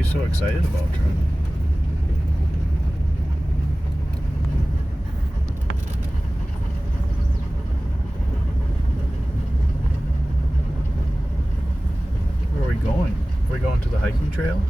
you so excited about, Trent? Where are we going? Are we going to the hiking trail?